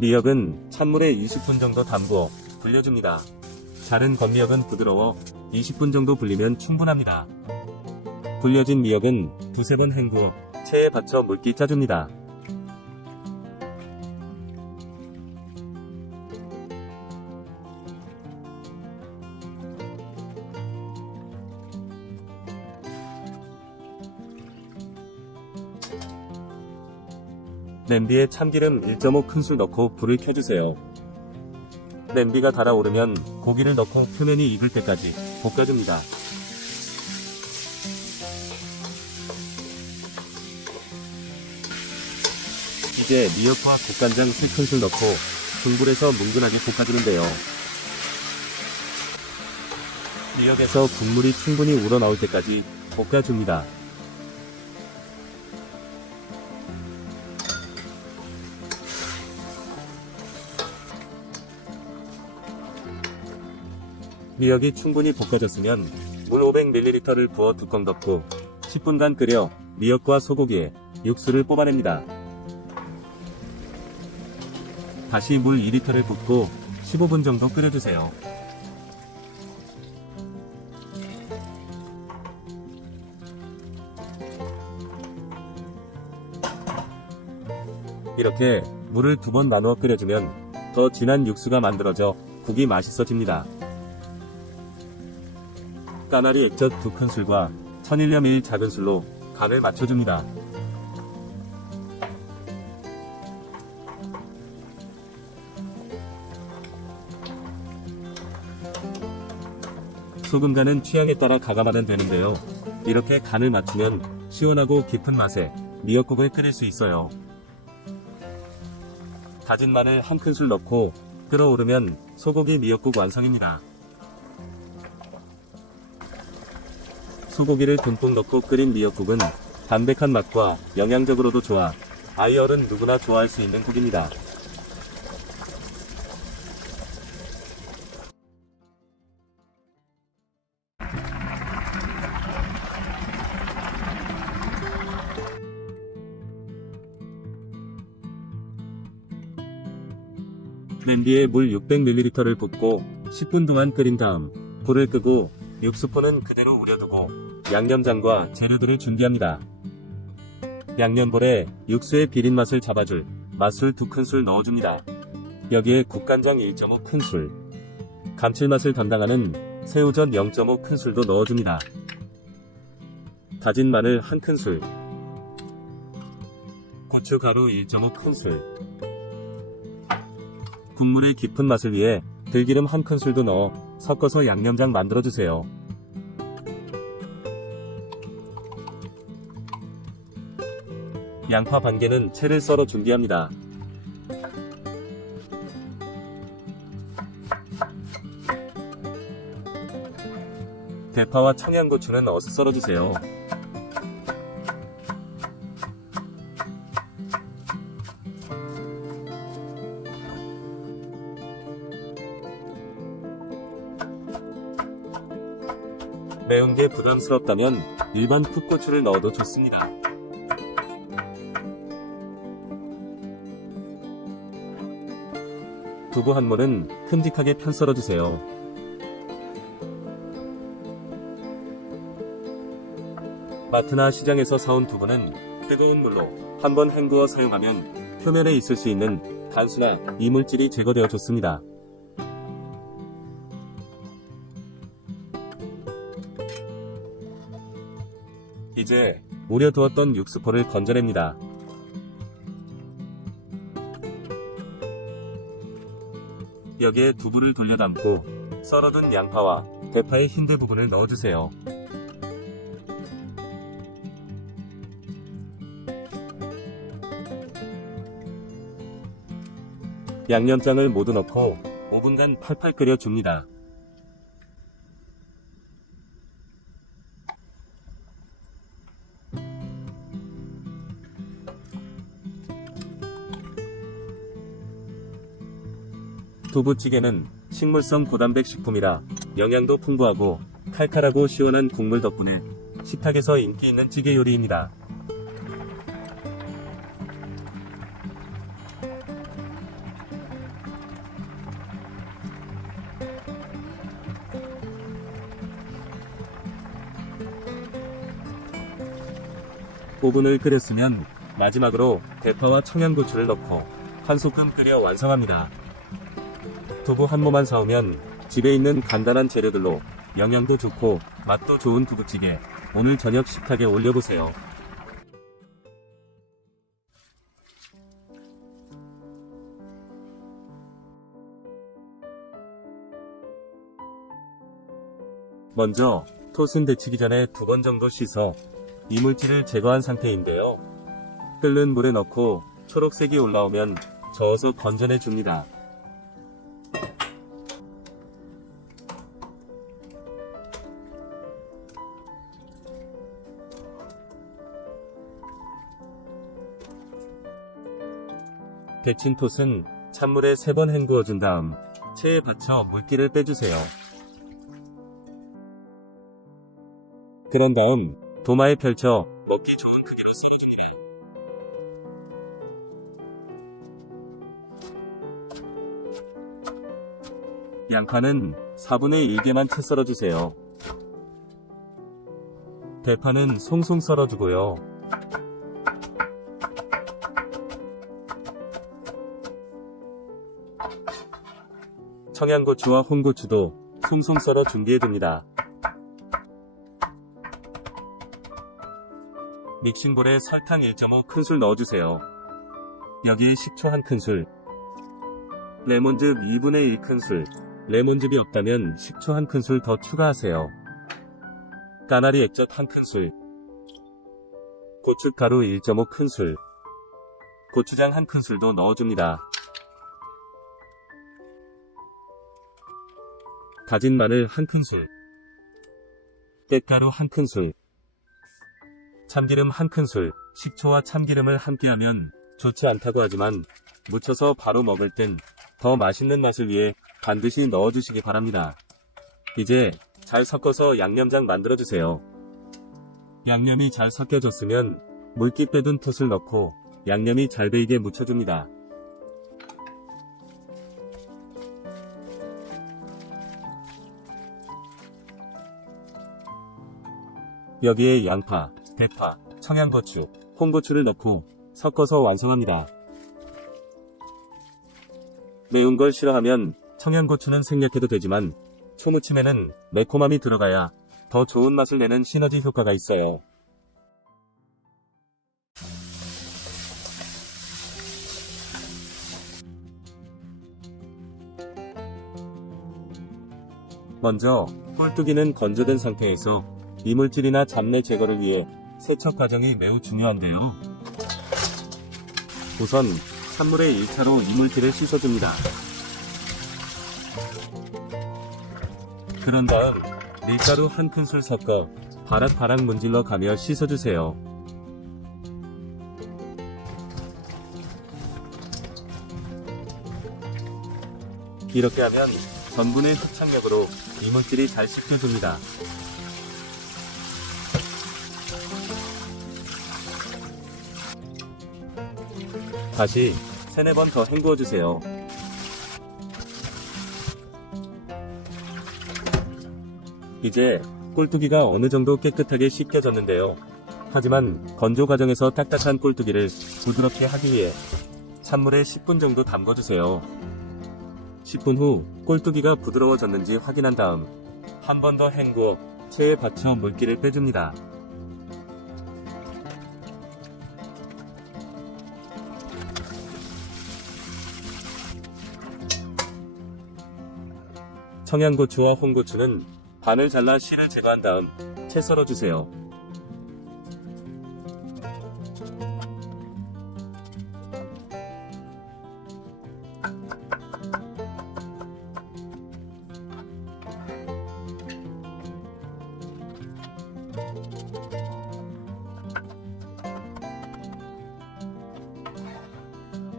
미역은 찬물에 20분 정도 담궈 불려줍니다. 자른 건미역은 부드러워 20분 정도 불리면 충분합니다. 불려진 미역은 두세 번 헹구 체에 받쳐 물기 짜줍니다. 냄비에 참기름 1.5큰술 넣고 불을 켜주세요. 냄비가 달아오르면 고기를 넣고 표면이 익을 때까지 볶아줍니다. 이제 미역과 국간장 3큰술 넣고 중불에서 뭉근하게 볶아주는데요. 미역에서 국물이 충분히 우러나올 때까지 볶아줍니다. 미역이 충분히 볶아졌으면 물 500ml를 부어 뚜껑 덮고 10분간 끓여 미역과 소고기에 육수를 뽑아냅니다. 다시 물 2리터를 붓고 15분 정도 끓여주세요. 이렇게 물을 2번 나누어 끓여주면 더 진한 육수가 만들어져 국이 맛있어집니다. 까나리 액젓 2큰술과 천일염 1 작은술로 간을 맞춰줍니다. 소금 간은 취향에 따라 가감하면 되는데요. 이렇게 간을 맞추면 시원하고 깊은 맛의 미역국을 끓일 수 있어요. 다진 마늘 1큰술 넣고 끓어오르면 소고기 미역국 완성입니다. 소고기를 듬뿍 넣고 끓인 미역국은 담백한 맛과 영양적으로도 좋아 아이 어른 누구나 좋아할 수 있는 국입니다. 냄비에 물 600ml를 붓고 10분 동안 끓인 다음 불을 끄고 육수포는 그대로 우려두고 양념장과 재료들을 준비합니다. 양념볼에 육수의 비린 맛을 잡아줄 맛술 2큰술 넣어줍니다. 여기에 국간장 1.5큰술, 감칠맛을 담당하는 새우젓 0.5큰술도 넣어줍니다. 다진 마늘 1큰술, 고춧가루 1.5큰술, 국물의 깊은 맛을 위해 들기름 1큰술도 넣어 섞어서 양념장 만들어주세요. 양파 반개는 채를 썰어 준비합니다. 대파와 청양고추는 어슷 썰어주세요. 매운 게 부담스럽다면 일반 풋고추를 넣어도 좋습니다. 두부 한 모는 큼직하게 편 썰어주세요. 마트나 시장에서 사온 두부는 뜨거운 물로 한번 헹구어 사용하면 표면에 있을 수 있는 간수나 이물질이 제거되어 좋습니다. 이제 우려두었던 육수포를 건져냅니다. 여기에 두부를 돌려 담고 썰어둔 양파와 대파의 흰대 부분을 넣어주세요. 양념장을 모두 넣고 5분간 팔팔 끓여줍니다. 두부찌개는 식물성 고단백 식품이라 영양도 풍부하고 칼칼하고 시원한 국물 덕분에 식탁에서 인기 있는 찌개 요리입니다. 5분을 끓였으면 마지막으로 대파와 청양고추를 넣고 한 소끔 끓여 완성합니다. 두부 한 모만 사오면 집에 있는 간단한 재료들로 영양도 좋고 맛도 좋은 두부찌개, 오늘 저녁 식탁에 올려보세요. 먼저 톳은 데치기 전에 2번 정도 씻어 이물질을 제거한 상태인데요. 끓는 물에 넣고 초록색이 올라오면 저어서 건져내 줍니다. 데친 톳은 찬물에 3번 헹구어 준 다음 체에 받쳐 물기를 빼주세요. 그런 다음 도마에 펼쳐 먹기 좋은 크기로 썰어줍니다. 양파는 4분의 1개만 채 썰어주세요. 대파는 송송 썰어주고요. 청양고추와 홍고추도 송송 썰어 준비해둡니다. 믹싱볼에 설탕 1.5큰술 넣어주세요. 여기에 식초 1큰술, 레몬즙 2분의 1큰술, 레몬즙이 없다면 식초 1큰술 더 추가하세요. 까나리 액젓 1큰술, 고춧가루 1.5큰술, 고추장 1큰술도 넣어줍니다. 다진 마늘 1큰술, 깻가루 1큰술, 참기름 1큰술, 식초와 참기름을 함께하면 좋지 않다고 하지만 무쳐서 바로 먹을 땐 더 맛있는 맛을 위해 반드시 넣어주시기 바랍니다. 이제 잘 섞어서 양념장 만들어주세요. 양념이 잘 섞여졌으면 물기 빼둔 톳을 넣고 양념이 잘 배이게 묻혀줍니다. 여기에 양파, 대파, 청양고추, 홍고추를 넣고 섞어서 완성합니다. 매운 걸 싫어하면 청양고추는 생략해도 되지만 초무침에는 매콤함이 들어가야 더 좋은 맛을 내는 시너지 효과가 있어요. 먼저 꼴뚜기는 건조된 상태에서 이물질이나 잡내 제거를 위해 세척 과정이 매우 중요한데요. 우선 찬물에 1차로 이물질을 씻어줍니다. 그런 다음 밀가루 1큰술 섞어 바락바락 문질러 가며 씻어주세요. 이렇게 하면 전분의 흡착력으로 이물질이 잘 씻겨줍니다. 다시 3-4번 더 헹구어주세요. 이제 꼴뚜기가 어느 정도 깨끗하게 씻겨졌는데요. 하지만 건조 과정에서 딱딱한 꼴뚜기를 부드럽게 하기 위해 찬물에 10분 정도 담궈주세요. 10분 후 꼴뚜기가 부드러워졌는지 확인한 다음 한 번 더 헹구어 체에 받쳐 물기를 빼줍니다. 청양고추와 홍고추는 반을 잘라 씨를 제거한 다음 채 썰어주세요.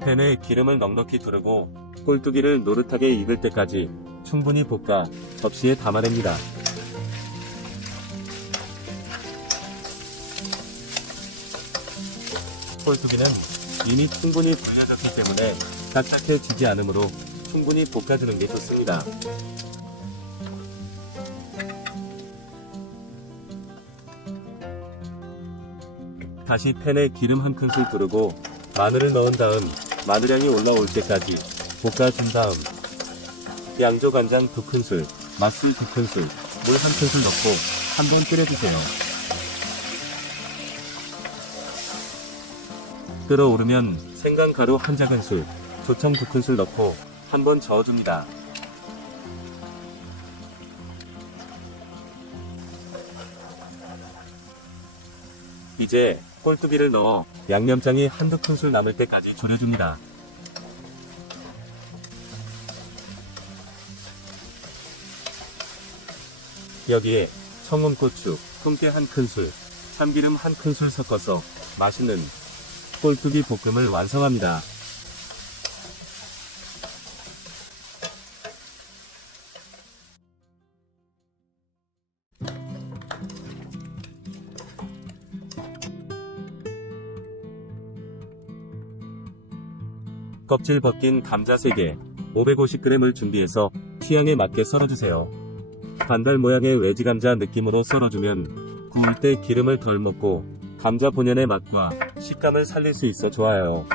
팬에 기름을 넉넉히 두르고 꼴뚜기를 노릇하게 익을 때까지 충분히 볶아 접시에 담아냅니다. 꼴뚜기는 이미 충분히 불려졌기 때문에 딱딱해지지 않으므로 충분히 볶아주는 게 좋습니다. 다시 팬에 기름 한 큰술 두르고 마늘을 넣은 다음 마늘향이 올라올 때까지 볶아준 다음 양조간장 2큰술, 맛술 2큰술, 물 1큰술 넣고 한번 끓여주세요. 끓어오르면 생강가루 1작은술, 조청 2큰술 넣고 한번 저어줍니다. 이제 꼴뚜기를 넣어 양념장이 한두 큰술 남을 때까지 졸여줍니다. 여기에 청음고추, 통깨 1큰술, 참기름 1큰술 섞어서 맛있는 꼴뚜기 볶음을 완성합니다. 껍질 벗긴 감자 3개, 550g을 준비해서 취향에 맞게 썰어주세요. 반달 모양의 외지감자 느낌으로 썰어주면 구울 때 기름을 덜 먹고 감자 본연의 맛과 식감을 살릴 수 있어 좋아요.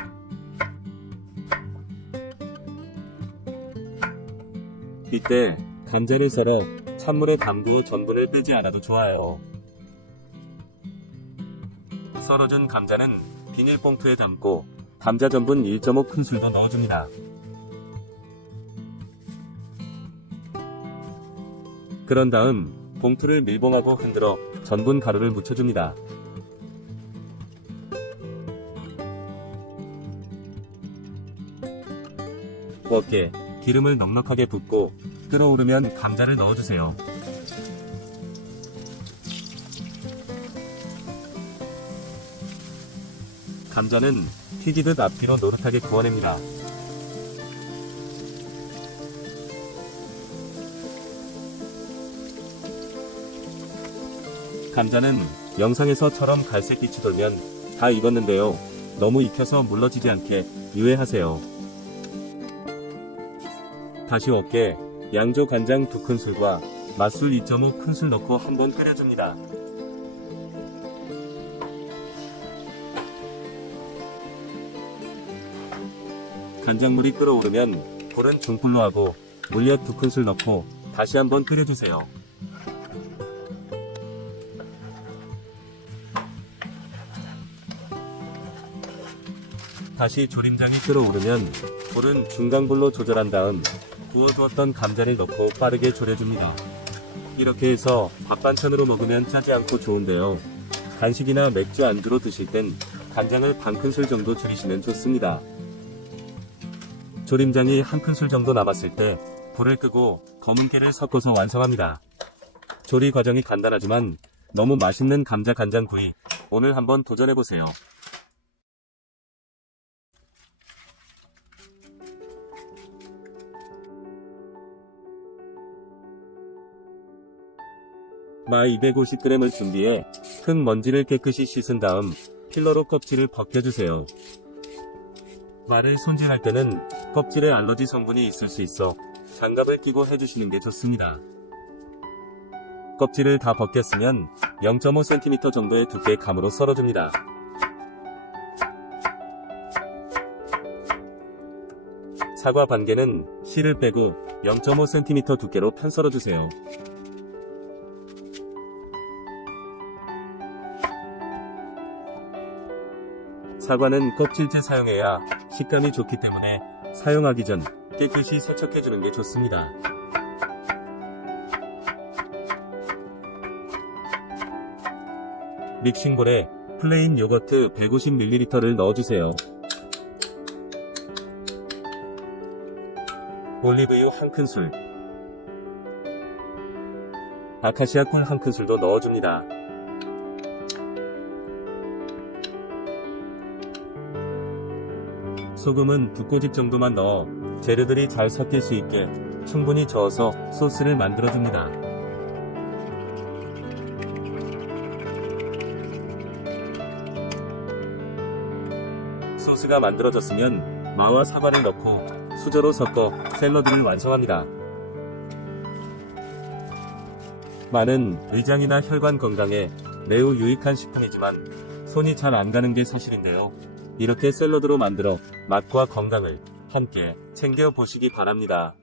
이때 감자를 썰어 찬물에 담그어 전분을 빼지 않아도 좋아요. 썰어준 감자는 비닐봉투에 담고 감자 전분 1.5큰술도 넣어줍니다. 그런 다음 봉투를 밀봉하고 흔들어 전분 가루를 묻혀줍니다. 웍에 기름을 넉넉하게 붓고 끓어오르면 감자를 넣어주세요. 감자는 튀기듯 앞뒤로 노릇하게 구워냅니다. 감자는 영상에서처럼 갈색빛이 돌면 다 익었는데요. 너무 익혀서 물러지지 않게 유의하세요. 다시 웍에 양조 간장 2큰술과 맛술 2.5큰술 넣고 한번 끓여줍니다. 간장물이 끓어오르면 불은 중불로 하고 물엿 2큰술 넣고 다시 한번 끓여주세요. 다시 조림장이 끓어오르면 불은 중강불로 조절한 다음 구워두었던 감자를 넣고 빠르게 졸여줍니다. 이렇게 해서 밥반찬으로 먹으면 짜지 않고 좋은데요. 간식이나 맥주 안주로 드실 땐 간장을 반 큰술 정도 줄이시면 좋습니다. 조림장이 1큰술 정도 남았을 때 불을 끄고 검은깨를 섞어서 완성합니다. 조리 과정이 간단하지만 너무 맛있는 감자 간장구이, 오늘 한번 도전해보세요. 마 250g을 준비해 흙 먼지를 깨끗이 씻은 다음 필러로 껍질을 벗겨주세요. 마를 손질할 때는 껍질에 알러지 성분이 있을 수 있어 장갑을 끼고 해주시는 게 좋습니다. 껍질을 다 벗겼으면 0.5cm 정도의 두께 감으로 썰어줍니다. 사과 반개는 씨를 빼고 0.5cm 두께로 편 썰어주세요. 사과는 껍질째 사용해야 식감이 좋기 때문에 사용하기 전 깨끗이 세척해주는 게 좋습니다. 믹싱볼에 플레인 요거트 150ml를 넣어주세요. 올리브유 1큰술, 아카시아 꿀 1큰술도 넣어줍니다. 소금은 2꼬집 정도만 넣어 재료들이 잘 섞일 수 있게 충분히 저어서 소스를 만들어줍니다. 소스가 만들어졌으면 마와 사과를 넣고 수저로 섞어 샐러드를 완성합니다. 마는 위장이나 혈관 건강에 매우 유익한 식품이지만 손이 잘 안 가는 게 사실인데요. 이렇게 샐러드로 만들어 맛과 건강을 함께 챙겨 보시기 바랍니다.